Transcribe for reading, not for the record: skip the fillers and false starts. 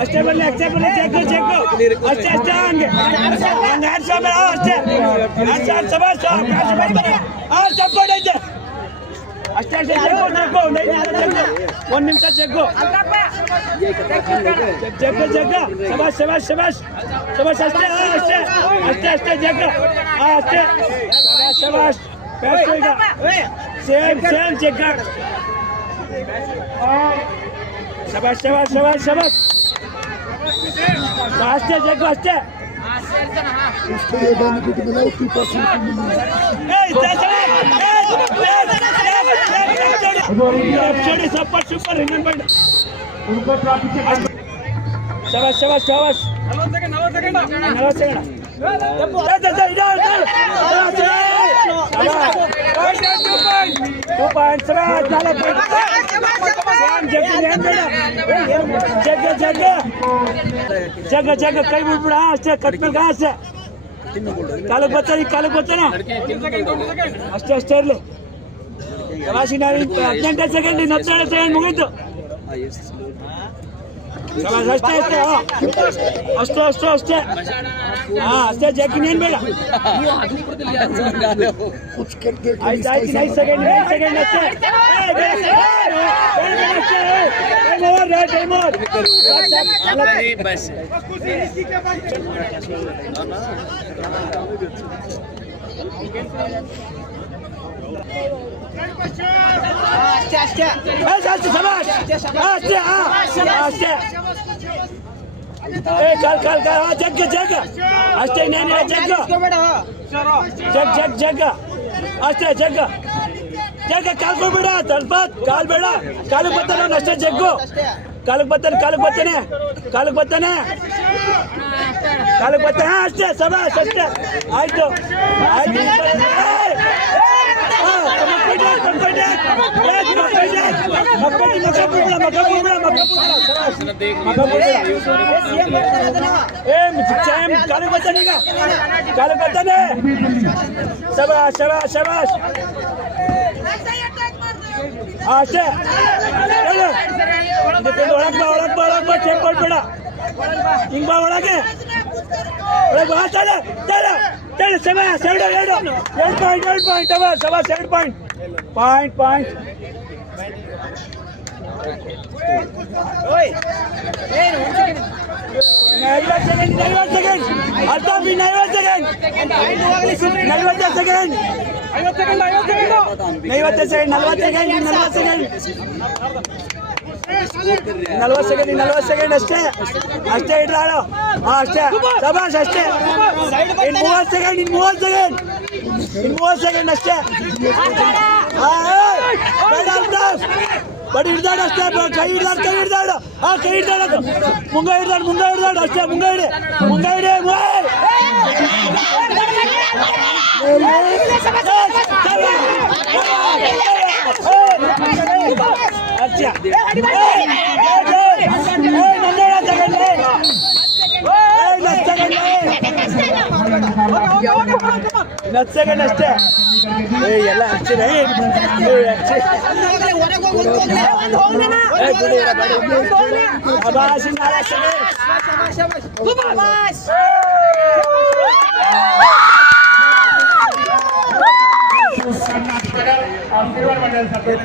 ಅಷ್ಟೇ ಬರ್ಲಿ ಚೆಕ್ಕು ಅಷ್ಟೇ ಹಂಗೆ ಅಷ್ಟೇ ಒಂದ್ ನಿಮಿಷ ಚೆಕ್ಕು ಶಬಾಷ್ ಅಷ್ಟೇ ಜಗ್ಗ ಅಷ್ಟೇ ಶಬಾಷ್ ಈಗ ಸೇಮ್ ಜಗ್ಗ ಶಬಾಷ್ ಅಷ್ಟೇ ಜಗ್ಗು ಅಷ್ಟೇ ಸೂಪರ್ ಶಬಾಷ್ 40 ಸೆಕೆಂಡ್ ಜಗ್ಗ ಕೈ ಬಿಡ್ಬಿಡ ಅಷ್ಟೇ ಕಟ್ಬಿಡ್ಗ ಅಷ್ಟೇ ಕಾಲಕ್ಕೆ ಬರ್ತಾನೆ ಅಷ್ಟೇ ಇರ್ಲಿ ಶಬಾಷ್ 18 ಸೆಕೆಂಡ್ 17 ಸೆಕೆಂಡ್ ಮುಗೀತು ಅಷ್ಟೇ ಅಷ್ಟೇ ಜಗ್ಗಿನೇನ್ ಬೇಡ ಆಯ್ತು 9 ಸೆಕೆಂಡ್ ಅಷ್ಟೇ ಜಗ್ಗ ಅಷ್ಟೇ ಇನ್ನೇನಿಲ್ಲ ಜಗ್ಗ ಅಷ್ಟೇ ಜಗ್ಗ ಕಾಲ್ಕೊಬೇಡ ಸ್ವಲ್ಪ ಕಾಲ್ ಬೇಡ ಕಾಲಕ್ಕೆ ಬರ್ತಾನೆ ಅವನು ಅಷ್ಟೇ ಜಗ್ಗು ಕಾಲಕ್ಕೆ ಬರ್ತಾನೆ ಅಷ್ಟೇ ಶಬಾಷ್ ಅಷ್ಟೇ ಆಯ್ತು ಕಾಲು ಬರ್ತಾನೆ ಶಬಾಷ್ ಅಷ್ಟೇ ಒಳಗ್ ಚೆಕ್ ಕೊಡ್ಬೇಡ ಹಿಂಗ್ ಬಾ ಒಳಗೆ ಶಬಾಷ್ 2 ಪಾಯಿಂಟ್ 40 ಸೆಕೆಂಡ್ 40 ಸೆಕೆಂಡ್ ಅಷ್ಟೇ ಇಡ್ರಾಳು ಅಷ್ಟೇ ಶಬಾಷ್ ಅಷ್ಟೇ 30 ಸೆಕೆಂಡ್ ಅಷ್ಟೇ ಬಟ್ ಹಿಡ್ದಾಡು ಅಷ್ಟೇ ಕೈ ಹಿಡ್ದಾಡು ಮುಂಗ ಹಿಡ್ದಾಡು ಅಷ್ಟೇ ಮುಂಗ ಹಿಡಿ ಸೆಕೆಂಡ್ ಅಷ್ಟೇ ಎಲ್ಲ ಹಚ್ಚಿದೆ सिल्वर मेडल सफेद